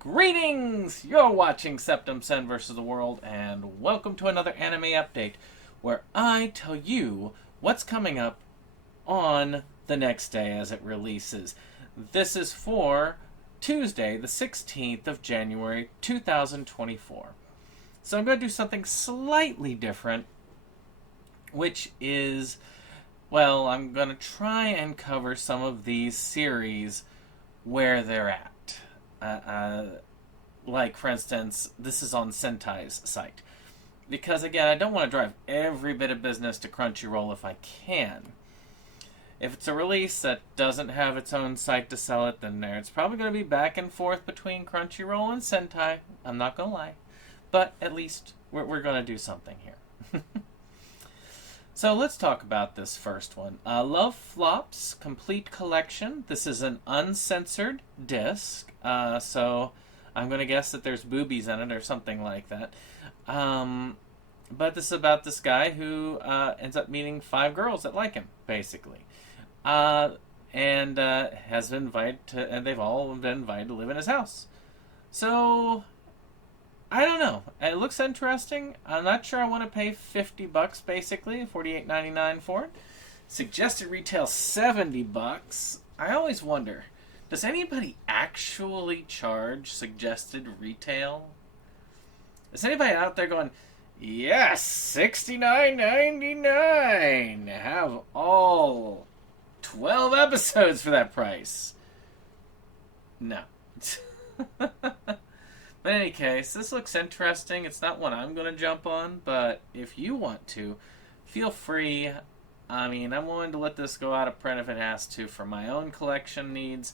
Greetings! You're watching SeptumSin versus the World, and welcome to another anime update where I tell you what's coming up on the next day as it releases. This is for Tuesday, the 16th of January, 2024. So I'm going to do something slightly different, which is, well, I'm going to try and cover some of these series where they're at. Like, for instance, this is on Sentai's site. Because, again, I don't want to drive every bit of business to Crunchyroll if I can. If it's a release that doesn't have its own site to sell it, then it's probably going to be back and forth between Crunchyroll and Sentai. I'm not going to lie. But at least we're going to do something here. So let's talk about this first one. Love Flops Complete Collection. This is an uncensored disc. So I'm going to guess that there's boobies in it or something like that. But this is about this guy who ends up meeting 5 girls that like him, basically. And has been invited to, and they've all been invited to live in his house. So I don't know. It looks interesting. I'm not sure I want to pay $50 basically, $48.99 for it. Suggested retail $70. I always wonder, does anybody actually charge suggested retail? Is anybody out there going, yes, $69.99. Have all 12 episodes for that price? No. But in any case, this looks interesting. It's not one I'm going to jump on, but if you want to, feel free. I mean, I'm willing to let this go out of print if it has to for my own collection needs.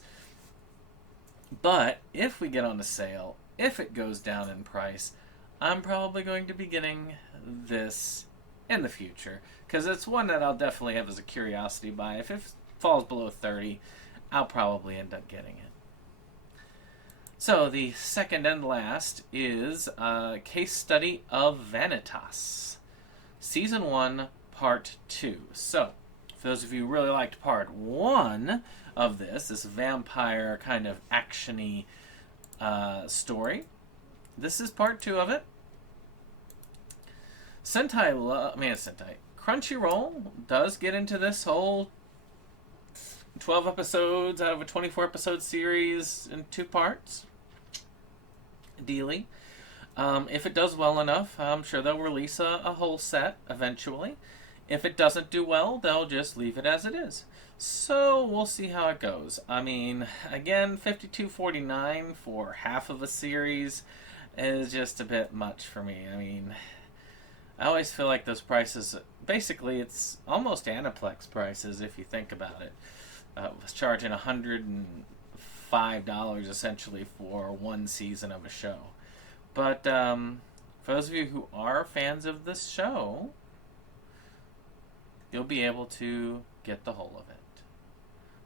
But if we get on a sale, if it goes down in price, I'm probably going to be getting this in the future, because it's one that I'll definitely have as a curiosity buy. If it falls below 30, I'll probably end up getting it. So, the second and last is Case Study of Vanitas, Season 1, Part 2. So, for those of you who really liked Part 1 of this vampire kind of action-y story, this is Part 2 of it. Crunchyroll does get into this whole 12 episodes out of a 24-episode series in 2 parts dealy. If it does well enough, I'm sure they'll release a whole set eventually. If it doesn't do well, they'll just leave it as it is. So we'll see how it goes. I mean, again, $52.49 for half of a series is just a bit much for me. I mean, I always feel like those prices, basically it's almost Aniplex prices if you think about it. Was charging $105 essentially for one season of a show. But for those of you who are fans of this show, you'll be able to get the whole of it.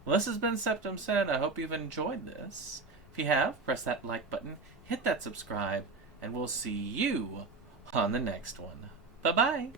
Well, this has been SeptumSin. I hope you've enjoyed this. If you have, press that like button, hit that subscribe, and we'll see you on the next one. Bye-bye.